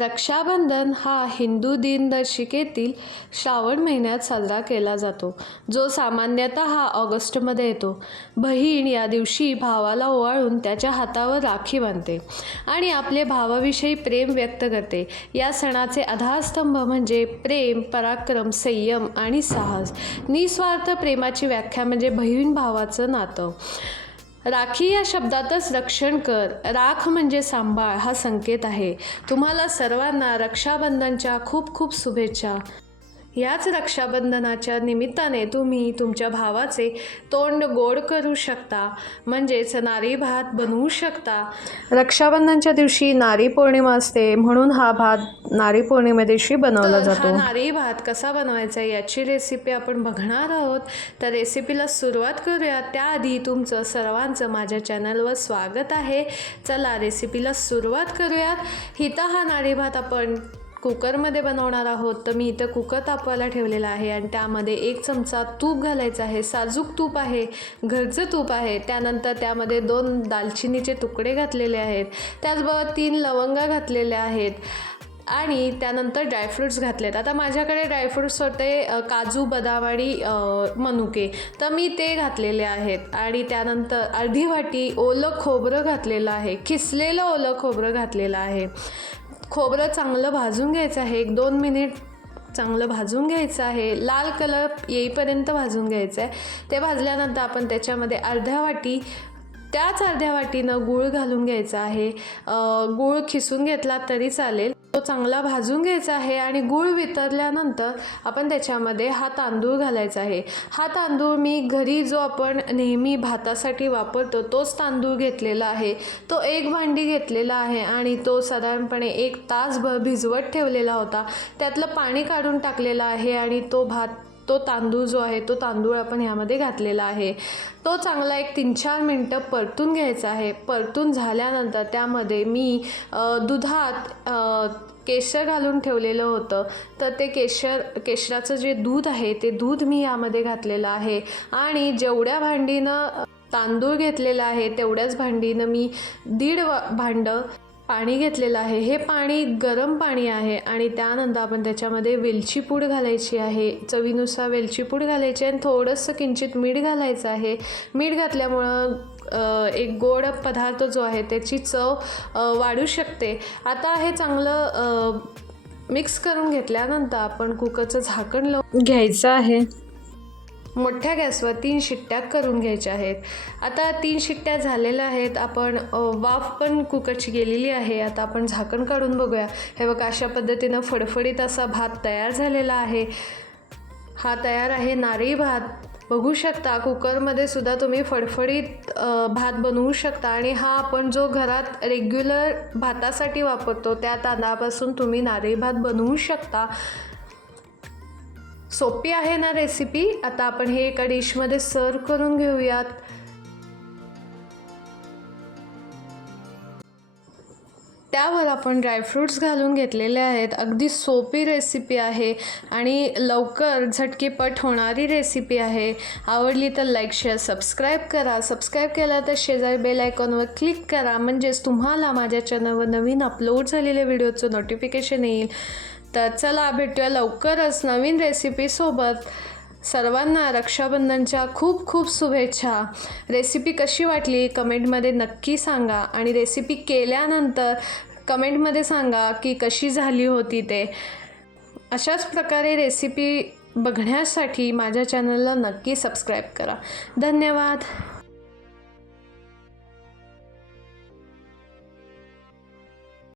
रक्षाबंधन हा हिंदू दिनदर्शिकेतील श्रावण महिन्यात साजरा केला जातो जो सामान्यतः ऑगस्टमध्ये येतो. बहीण या दिवशी भावाला ओवाळून त्याच्या हातावर राखी बांधते आणि आपले भावाविषयी प्रेम व्यक्त करते. या सणाचे आधारस्तंभ म्हणजे प्रेम पराक्रम संयम आणि साहस. निस्वार्थ प्रेमाची व्याख्या म्हणजे बहीण भावाचं नातं. राखी या शब्दातच रक्षण कर. राख म्हणजे सांभाळ हा संकेत आहे. तुम्हाला सर्वांना रक्षाबंधनच्या खूप खूप शुभेच्छा. याच रक्षाबंधनाच्या निमित्ताने तुम्ही तुमच्या भावाचे तोंड गोड करू शकता म्हणजेच नारी भात बनवू शकता. रक्षाबंधनच्या दिवशी नारी पौर्णिमा असते म्हणून हा भात नारी पौर्णिमे दिवशी बनवला जातो हा नारी भात कसा बनवायचा याची रेसिपी आपण बघणार आहोत. तर रेसिपीला सुरुवात करूया. त्याआधी तुमचं सर्वांचं माझ्या चॅनलवर स्वागत आहे. चला रेसिपीला सुरुवात करूयात. इथं हा नारी भात आपण कुकरमध्ये बनवणार आहोत तर मी इथं कुकर तापवायला ठेवलेला आहे आणि त्यामध्ये एक चमचा तूप घालायचं आहे. साजूक तूप आहे घरचं तूप आहे. त्यानंतर त्यामध्ये दोन दालचिनीचे तुकडे घातलेले आहेत. त्याचबरोबर तीन लवंगा घातलेल्या आहेत आणि त्यानंतर ड्रायफ्रूट्स घातलेत. आता माझ्याकडे ड्रायफ्रूट्स होते काजू बदाम आणि मनुके. तर मी ते घातलेले आहेत. आणि त्यानंतर अर्धी वाटी ओलं खोबरं घातलेलं आहे. किसलेलं ओलं खोबरं घातलेलं आहे. खोबरं चांगलं भाजून घ्यायचं आहे. एक दोन मिनिट चांगलं भाजून घ्यायचं आहे. लाल कलर येईपर्यंत भाजून घ्यायचं आहे. ते भाजल्यानंतर आपण त्याच्यामध्ये अर्ध्या वाटी त्याच अर्ध्या वाटीनं गूळ घालून घ्यायचा आहे. गूळ खिसून घेतला तरी चालेल. तो चांगला भाजून घ्यायचा आहे आणि गूळ वितरल्यानंतर आपण त्याच्यामध्ये हा तांदूळ घालायचा आहे. हा तांदूळ मी घरी जो आपण नेहमी भातासाठी वापरतो तोच तांदूळ घेतलेला आहे. तो एक भांडी घेतलेला आहे आणि तो साधारणपणे एक तासभर भिजवत ठेवलेला होता. त्यातलं पाणी काढून टाकलेलं आहे आणि तो भात तो तांदूळ जो आहे तो तांदूळ आपण ह्यामध्ये घातलेला आहे. तो चांगला एक तीन चार मिनटं परतून घ्यायचा आहे. परतून झाल्यानंतर त्यामध्ये मी दुधात केशर घालून ठेवलेलं होतं. तर ते केशर केशराचं जे दूध आहे ते दूध मी यामध्ये घातलेलं आहे. आणि जेवढ्या भांडीनं तांदूळ घेतलेला आहे तेवढ्याच भांडीनं मी दीड भांडं पाणी घेतलेलं आहे. हे पाणी गरम पाणी आहे आणि त्यानंतर आपण त्याच्यामध्ये वेलची पूड घालायची आहे. चवीनुसार वेलची पूड घालायची आणि थोडंसं किंचित मीठ घालायचं आहे. मीठ घातल्यामुळं एक गोड पदार्थ जो आहे त्याची चव वाढू शकते. आता हे चांगलं मिक्स करून घेतल्यानंतर आपण कुकरचं झाकण लावून घ्यायचं आहे. मोठ्या गॅसवर तीन शिट्ट्या करून घ्यायच्या आहेत. आता तीन शिट्ट्या झालेल्या आहेत. आपण वाफ पण कुकरची गेलेली आहे. आता आपण झाकण काढून बघूया. हे बघा अशा पद्धतीनं फडफडीत असा भात तयार झालेला आहे. हा तयार आहे नारळी भात. बघू शकता कुकरमध्ये सुद्धा तुम्ही फडफडीत भात बनवू शकता. आणि हा आपण जो घरात रेग्युलर भातासाठी वापरतो त्या तांदळापासून तुम्ही नारळी भात बनवू शकता. सोपी आहे ना रेसिपी आता आपण हे एका डिशमध्ये सर्व करून घेऊयात. त्यावर आपण ड्रायफ्रूट्स घालून घेतलेले आहेत. अगदी सोपी रेसिपी आहे आणि लवकर झटकीपट होणारी रेसिपी आहे. आवडली तर लाईक शेअर सबस्क्राईब करा. सबस्क्राईब केला तर शेजारी बेल आयकॉनवर क्लिक करा. म्हणजेच तुम्हाला माझ्या चॅनलवर नवीन अपलोड झालेल्या व्हिडिओचं नोटिफिकेशन येईल. तर चला भेटूया लवकरच नवीन रेसिपीसोबत सर्वांना रक्षाबंधनच्या खूप खूप शुभेच्छा. रेसिपी कशी वाटली? कमेंटमध्ये नक्की सांगा. आणि रेसिपी केल्यानंतर कमेंटमध्ये सांगा की कशी झाली होती ते. अशाच प्रकारे रेसिपी बघण्यासाठी माझ्या चॅनलला नक्की सबस्क्राईब करा. धन्यवाद.